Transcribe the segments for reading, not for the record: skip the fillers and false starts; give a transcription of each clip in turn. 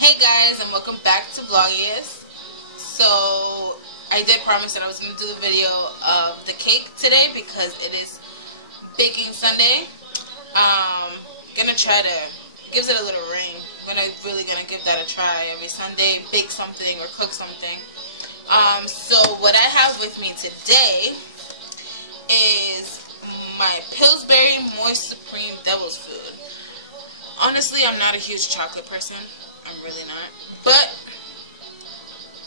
Hey guys, and welcome back to Vloggiest. So I did promise that I was going to do the video of the cake today because it is baking Sunday. Gonna try to gives it a little ring. Really gonna give that a try every Sunday, bake something or cook something. So what I have with me today is my Pillsbury Moist Supreme Devil's Food. Honestly, I'm not a huge chocolate person. I'm really not. But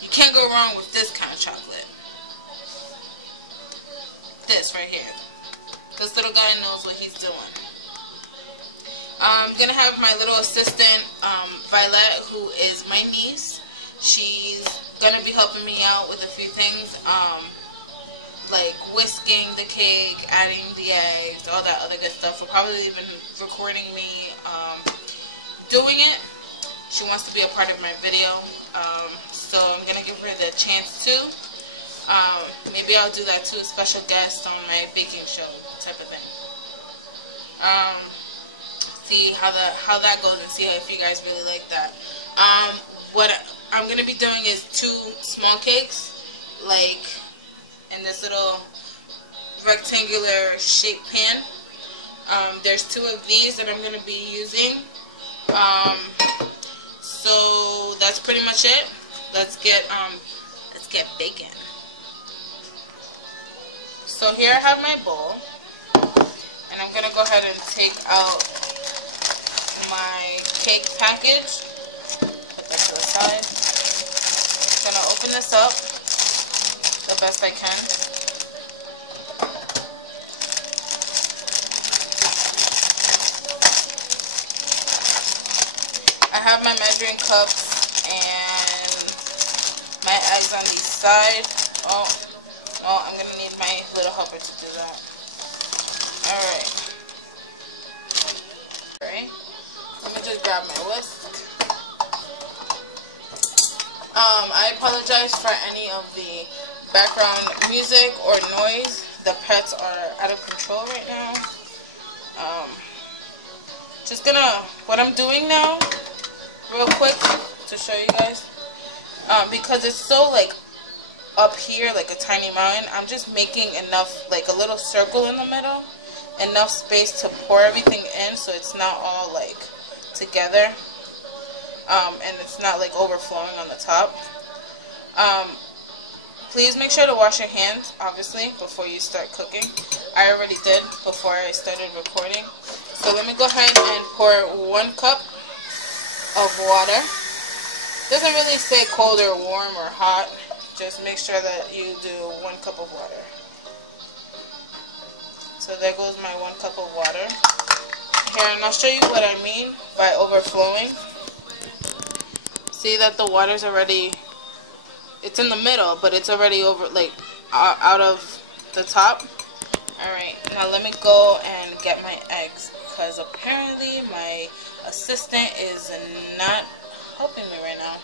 you can't go wrong with this kind of chocolate. This right here. This little guy knows what he's doing. I'm going to have my little assistant, Vylette, who is my niece. She's going to be helping me out with a few things, like whisking the cake, adding the eggs, all that other good stuff. We'll probably even recording me doing it. She wants to be a part of my video, so I'm going to give her the chance to. Maybe I'll do that too, a special guest on my baking show type of thing. See how that goes and see if you guys really like that. What I'm going to be doing is 2 small cakes, like in this little rectangular shaped pan. There's 2 of these that I'm going to be using. So that's pretty much it. Let's get baking. So here I have my bowl, and I'm gonna go ahead and take out my cake package. Put that to the side. I'm gonna open this up the best I can. I have my measuring cups and my eggs on the side. Oh, I'm going to need my little helper to do that. Alright. Let me just grab my whisk. I apologize for any of the background music or noise. The pets are out of control right now. What I'm doing now, real quick, to show you guys, because it's so like up here, like a tiny mountain, I'm just making enough, like a little circle in the middle, enough space to pour everything in so it's not all like together, and it's not like overflowing on the top. Please make sure to wash your hands, obviously, before you start cooking. I already did before I started recording. So let me go ahead and pour 1 cup of water. Doesn't really say cold or warm or hot. Just make sure that you do 1 cup of water. So there goes my 1 cup of water. Here, and I'll show you what I mean by overflowing. See that the water's already, it's in the middle, but it's already over, like, out of the top. Alright, now let me go and get my eggs, because apparently my assistant is not helping me right now.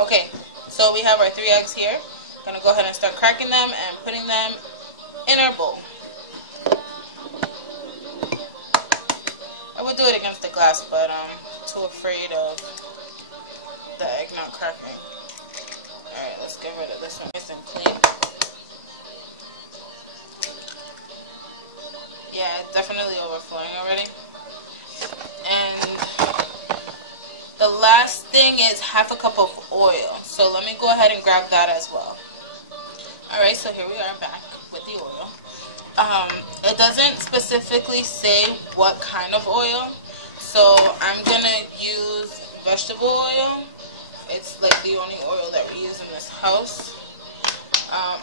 Okay, so we have our 3 eggs here. I'm going to go ahead and start cracking them and putting them in our bowl. I would do it against the glass, but I'm too afraid of the egg not cracking. Alright, let's get rid of this one. Nice and clean. Yeah, it's definitely overflowing already. And the last thing is 1/2 cup of oil. So let me go ahead and grab that as well. Alright, so here we are back with the oil. It doesn't specifically say what kind of oil. So I'm going to use vegetable oil. It's like the only oil that we use in this house.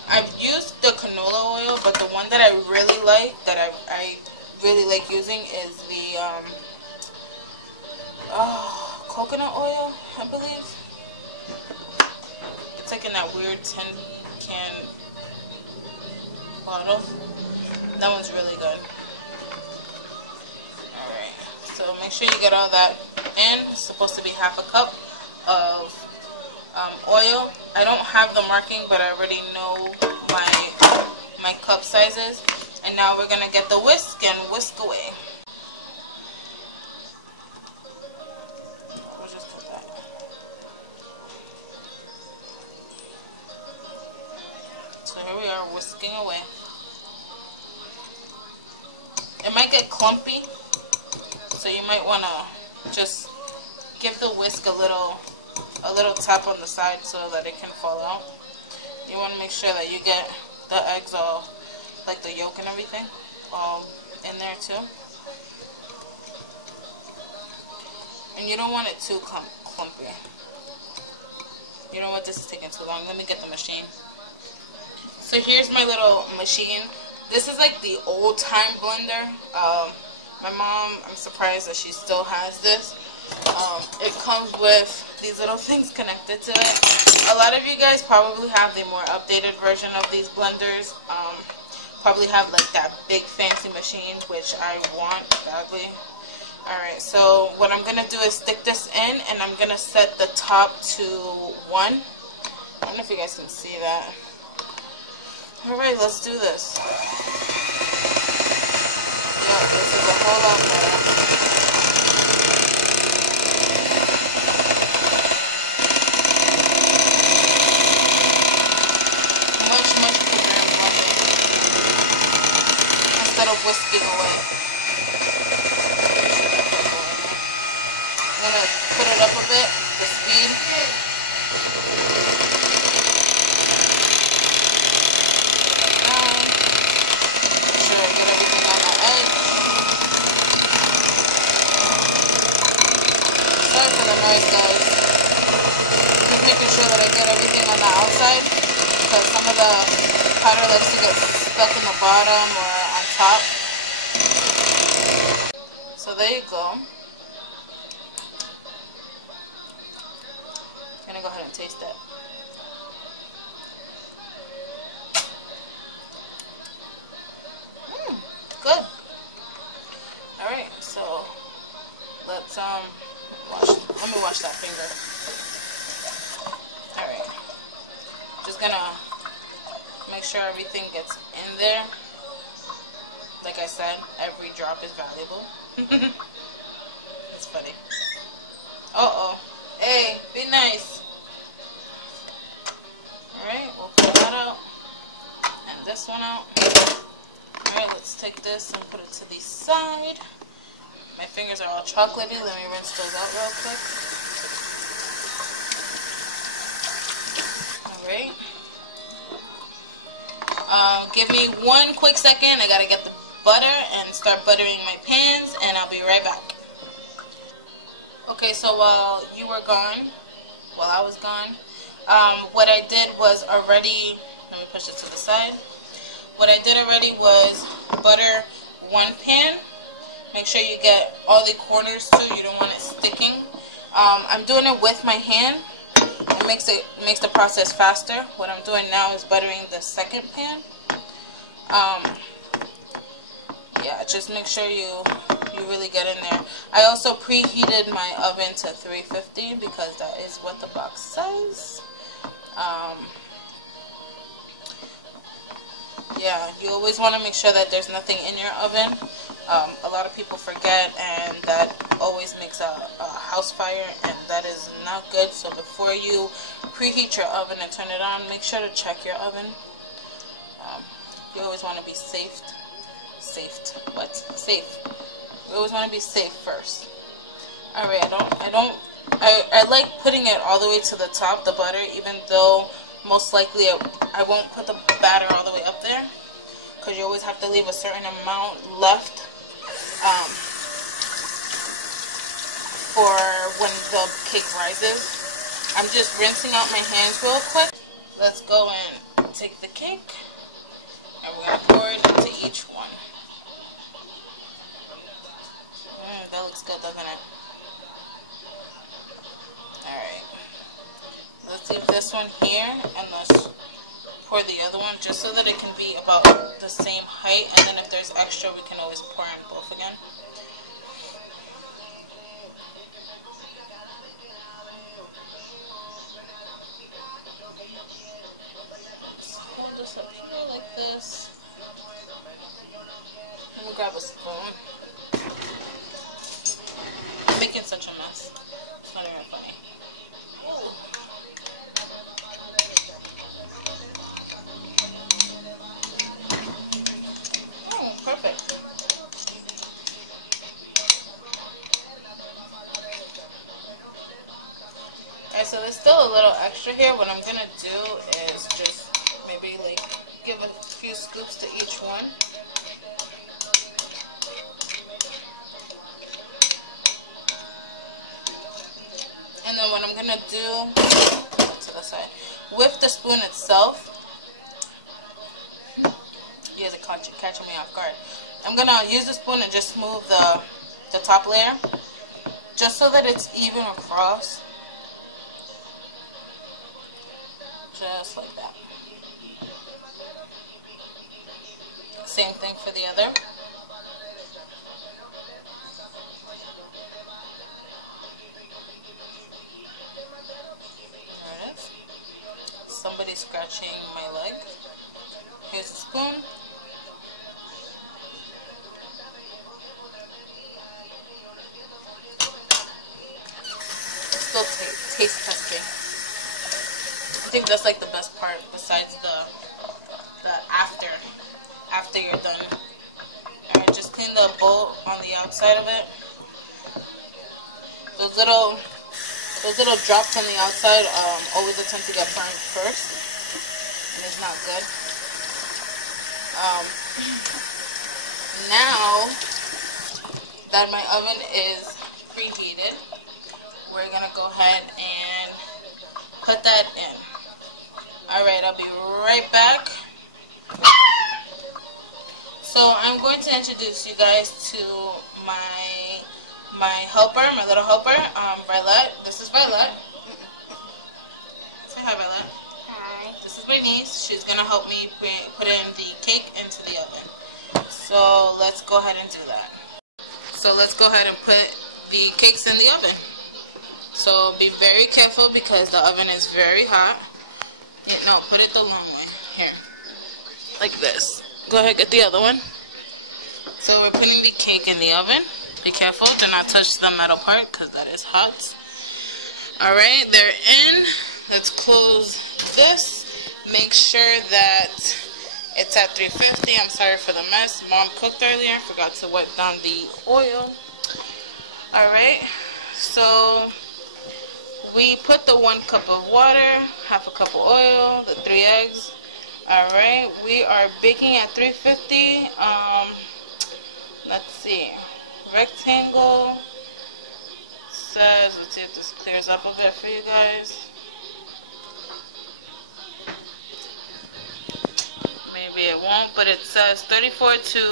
I've used the canola oil, but the one that I really like, that I really like using is the coconut oil, I believe. It's like in that weird tin can bottle. That one's really good. Alright, so make sure you get all that in. It's supposed to be 1/2 cup of oil. I don't have the marking, but I already know my cup sizes. And now we're gonna get the whisk and whisk away. We'll just It might get clumpy, so you might want to just give the whisk a little tap on the side so that it can fall out. You want to make sure that you get the eggs all, like the yolk and everything, all in there too. And you don't want it too clumpy. You know what, this is taking too long. Let me get the machine. So here's my little machine. This is like the old time blender. My mom, I'm surprised that she still has this. It comes with these little things connected to it. A lot of you guys probably have the more updated version of these blenders. Probably have like that big fancy machine, which I want badly. Alright, so what I'm going to do is stick this in, and I'm going to set the top to 1. I don't know if you guys can see that. Alright, let's do this. Yeah, this is a whole lot better. Much quicker and fluffy. Instead of whisking away. I'm going to put it up a bit, the speed. Make sure I get everything on the edge. Sorry for the noise, guys. Just making sure that I get everything on the outside, because some of the powder likes to get stuck in the bottom or on top. So there you go. I'm gonna go ahead and taste it. Good. Alright, so let's let me wash that finger. Alright. Just gonna make sure everything gets in there. Like I said, every drop is valuable. It's funny. Uh-oh. Hey, be nice. Alright, we'll pull that out. And this one out. Alright, let's take this and put it to the side. My fingers are all chocolatey. Let me rinse those out real quick. Alright. Give me 1 quick second. I gotta get the butter and start buttering my pans, and I'll be right back. Okay, so while you were gone, while I was gone, what I did was already, let me push it to the side. What I did already was butter 1 pan. Make sure you get all the corners too. You don't want it sticking. I'm doing it with my hand. It makes the process faster. What I'm doing now is buttering the second pan. Yeah, just make sure you really get in there. I also preheated my oven to 350 because that is what the box says. Yeah, you always want to make sure that there's nothing in your oven. A lot of people forget, and that always makes a house fire, and that is not good. So before you preheat your oven and turn it on, make sure to check your oven. You always want to be safe. You always want to be safe first. Alright, I like putting it all the way to the top, the butter, even though most likely I won't put the batter all the way up there, because you always have to leave a certain amount left for when the cake rises. I'm just rinsing out my hands real quick. Let's go and take the cake, and we're going to pour it into each one. That looks good, doesn't it? Alright. Let's leave this one here, and let's pour the other one just so that it can be about the same height, and then if there's extra we can always pour in both again. Let's hold this up here like this. Let me grab a spoon. I'm making such a mess. It's not even funny. Perfect. little extra here. What I'm gonna do is just maybe like give a few scoops to each one. And then what I'm gonna do to the side with the spoon itself. You guys are catching me off guard. I'm gonna use the spoon and just smooth the top layer, just so that it's even across. Just like that. Same thing for the other. There it is. Somebody's scratching my leg. Here's the spoon. Still taste testing. I think that's like the best part, besides the after you're done. Alright, just clean the bowl on the outside of it. Those little drops on the outside always attempt to get burned first, and it's not good. Now that my oven is preheated, we're gonna go ahead and put that in. Alright, I'll be right back. So I'm going to introduce you guys to my helper, my little helper, Vylette. This is Vylette. Say hi, Vylette. Hi. This is my niece. She's gonna help me put in the cake into the oven. So let's go ahead and do that. So let's go ahead and put the cakes in the oven. So be very careful because the oven is very hot. No, put it the long way. Here. Like this. Go ahead, get the other one. So we're putting the cake in the oven. Be careful, do not touch the metal part because that is hot. Alright, they're in. Let's close this. Make sure that it's at 350. I'm sorry for the mess. Mom cooked earlier. Forgot to wipe down the oil. Alright, so we put the 1 cup of water, half a cup of oil, the 3 eggs. Alright, we are baking at 350. Let's see. Rectangle says, let's see if this clears up a bit for you guys. Maybe it won't, but it says 34 to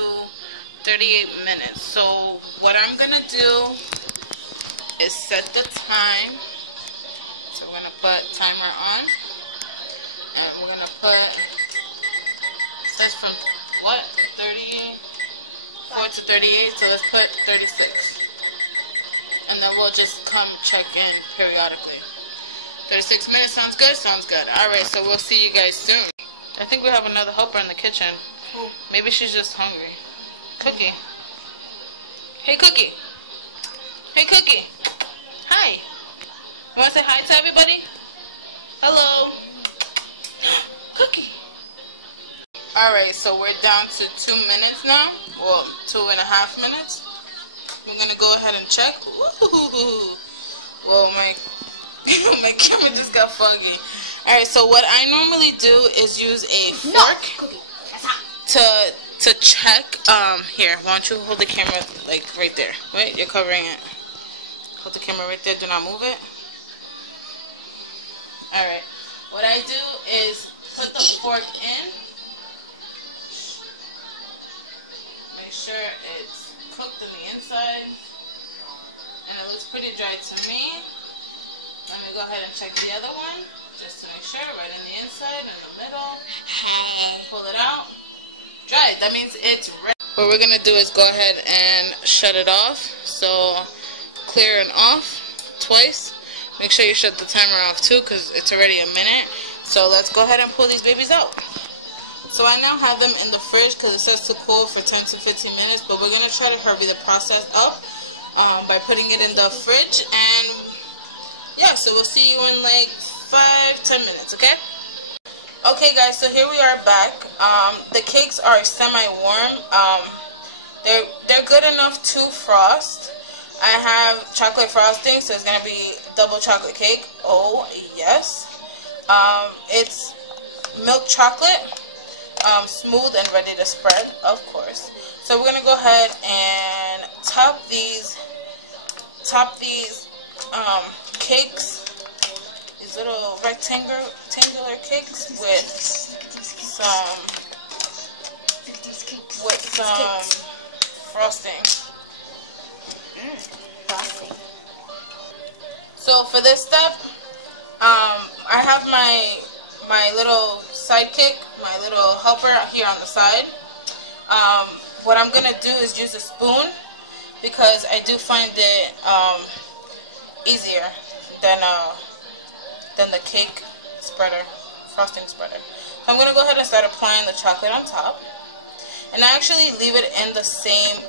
38 minutes. So what I'm gonna do is set the time. So we're gonna put timer on, and we're gonna put, it says from what, 34 to 38, so let's put 36. And then we'll just come check in periodically. 36 minutes, sounds good? Sounds good. Alright, so we'll see you guys soon. I think we have another helper in the kitchen. Ooh. Maybe she's just hungry. Cookie. Hey, Cookie. Hey, Cookie. Hi. You want to say hi to everybody? Hello. Cookie. Alright, so we're down to 2 minutes now. Well, 2.5 minutes. We're going to go ahead and check. Ooh. Well, my camera just got foggy. Alright, so what I normally do is use a fork to check. Here, why don't you hold the camera like right there. Right? You're covering it. Hold the camera right there. Do not move it. Alright, what I do is put the fork in. Make sure it's cooked on the inside. And it looks pretty dry to me. Let me go ahead and check the other one. Just to make sure, right in the inside, in the middle. Pull it out. Dry. That means it's ready. What we're going to do is go ahead and shut it off. So, clear and off twice. Make sure you shut the timer off too because it's already a minute. So let's go ahead and pull these babies out. So I now have them in the fridge because it says to cool for 10 to 15 minutes. But we're going to try to hurry the process up by putting it in the fridge. And yeah, so we'll see you in like 5-10 minutes, okay? Okay guys, so here we are back. The cakes are semi-warm. They're good enough to frost. I have chocolate frosting, so it's gonna be double chocolate cake. Oh yes. It's milk chocolate, smooth and ready to spread, of course. So we're gonna go ahead and top these cakes, these little rectangular cakes with some frosting. Frosting. So for this step, I have my little sidekick, my little helper here on the side. What I'm gonna do is use a spoon because I do find it easier than the cake spreader, frosting spreader. So I'm gonna go ahead and start applying the chocolate on top, and I actually leave it in the same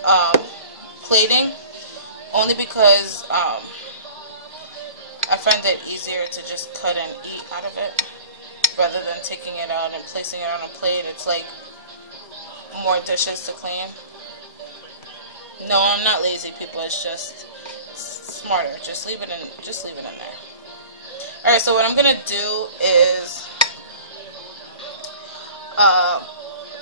plating only because I find it easier to just cut and eat out of it rather than taking it out and placing it on a plate. It's like more dishes to clean. No, I'm not lazy, people. It's just smarter. Just leave it in there. All right. So what I'm gonna do is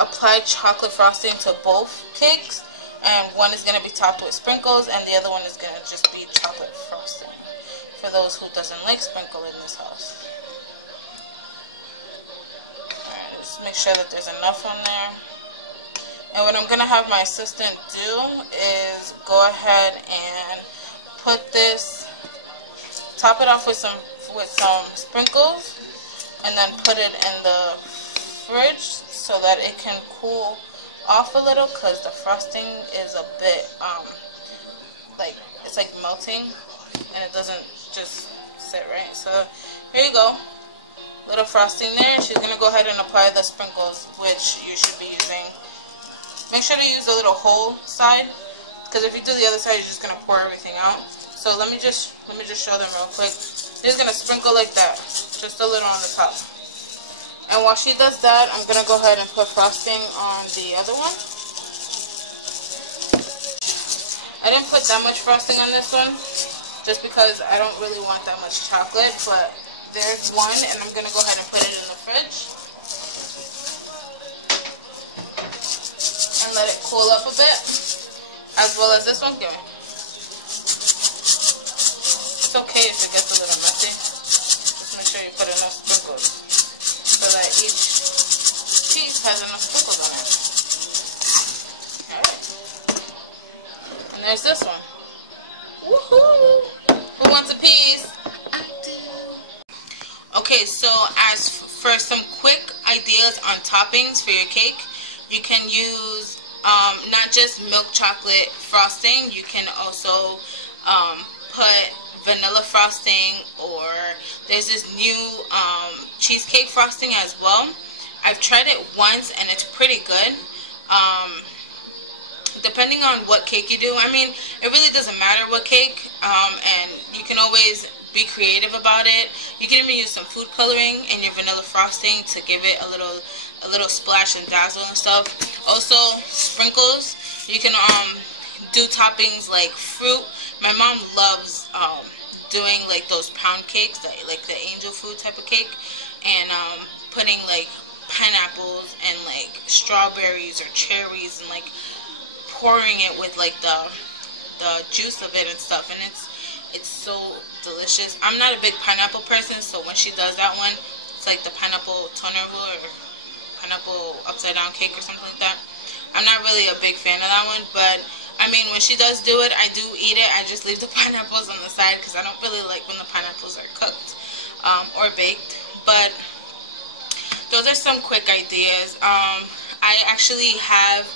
apply chocolate frosting to both cakes, and one is gonna be topped with sprinkles, and the other one is gonna just be chocolate frosting. For those who doesn't like sprinkle in this house. Alright, just make sure that there's enough on there. And what I'm going to have my assistant do is go ahead and put this, top it off with some sprinkles, and then put it in the fridge so that it can cool off a little, because the frosting is a bit, it's like melting. And it doesn't just sit right. So here you go, little frosting there. She's gonna go ahead and apply the sprinkles, which you should be using. Make sure to use the little whole side, because if you do the other side, you're just gonna pour everything out. So let me just show them real quick. You're just gonna sprinkle like that, just a little on the top. And while she does that, I'm gonna go ahead and put frosting on the other one. I didn't put that much frosting on this one, just because I don't really want that much chocolate, but there's one, and I'm going to go ahead and put it in the fridge and let it cool up a bit, as well as this one. Give me. It's okay if it gets a little messy. Just make sure you put enough sprinkles so that each piece has enough sprinkles on it. Alright. And there's this one. Woohoo! Who wants a piece? I do. Okay, so as for some quick ideas on toppings for your cake, you can use not just milk chocolate frosting. You can also put vanilla frosting, or there's this new cheesecake frosting as well. I've tried it once and it's pretty good. Depending on what cake you do, I mean, it really doesn't matter what cake, and you can always be creative about it. You can even use some food coloring in your vanilla frosting to give it a little splash and dazzle and stuff. Also, sprinkles. You can do toppings like fruit. My mom loves doing like those pound cakes, like the angel food type of cake, and putting like pineapples and like strawberries or cherries and like pouring it with like the juice of it and stuff, and it's so delicious. I'm not a big pineapple person, so when she does that one, it's like the pineapple tonnerville or pineapple upside down cake or something like that. I'm not really a big fan of that one, but I mean, when she does do it, I do eat it. I just leave the pineapples on the side because I don't really like when the pineapples are cooked or baked. But those are some quick ideas. I actually have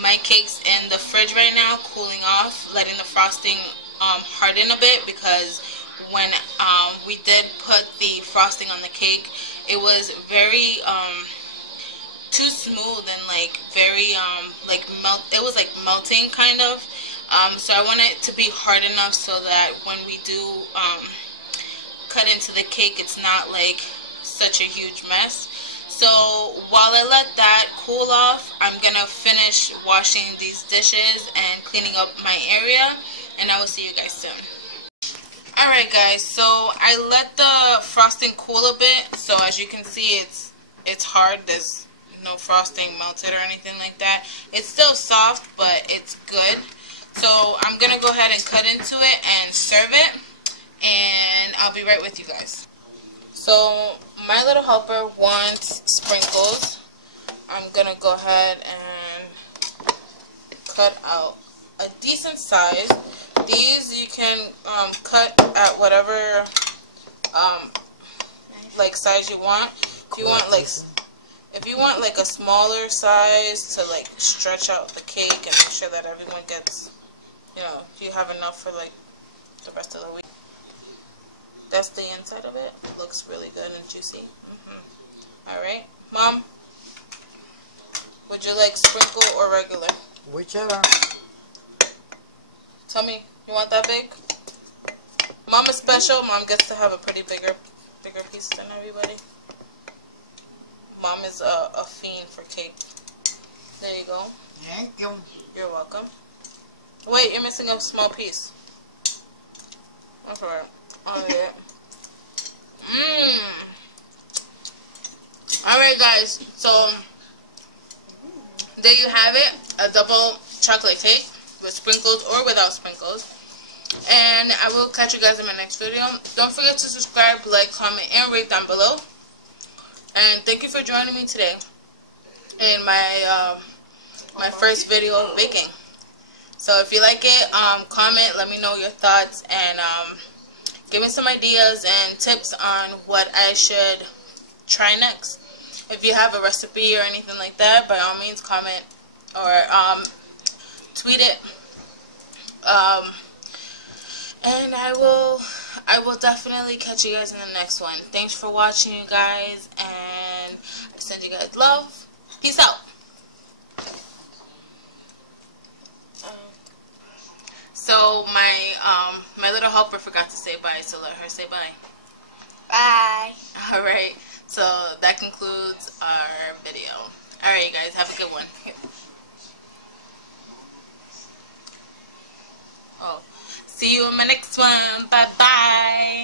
my cakes in the fridge right now, cooling off, letting the frosting harden a bit, because when we did put the frosting on the cake, it was very too smooth and like very it was like melting kind of. So I want it to be hard enough so that when we do cut into the cake, it's not like such a huge mess. So while I let that cool off, I'm gonna finish washing these dishes and cleaning up my area. and I will see you guys soon. Alright guys, so I let the frosting cool a bit, so as you can see it's hard. There's no frosting melted or anything like that. It's still soft, but it's good. So I'm gonna go ahead and cut into it and serve it, and I'll be right with you guys. So my little helper wants sprinkles. I'm gonna go ahead and cut out a decent size. These you can cut at whatever like size you want. If you want like a smaller size to like stretch out the cake and make sure that everyone gets, you know, you have enough for like the rest of the week. That's the inside of it. It looks really good and juicy. Alright, Mom, would you like sprinkle or regular? Whichever. Tell me, you want that big? Mom is special. Mom gets to have a pretty bigger piece than everybody. Mom is a fiend for cake. There you go. Thank you. You're welcome. Wait, you're missing a small piece. That's alright. Oh yeah. Alright guys, so there you have it. A double chocolate cake with sprinkles or without sprinkles. And I will catch you guys in my next video. Don't forget to subscribe, like, comment, and rate down below. And thank you for joining me today in my my first video of baking. So if you like it, comment, let me know your thoughts, and give me some ideas and tips on what I should try next. If you have a recipe or anything like that, by all means comment or tweet it. And I will definitely catch you guys in the next one. Thanks for watching, you guys, and I send you guys love. Peace out. So my little helper forgot to say bye, so let her say bye. Bye. Alright, so that concludes our video. Alright, you guys, have a good one. Here. Oh, see you in my next one. Bye bye.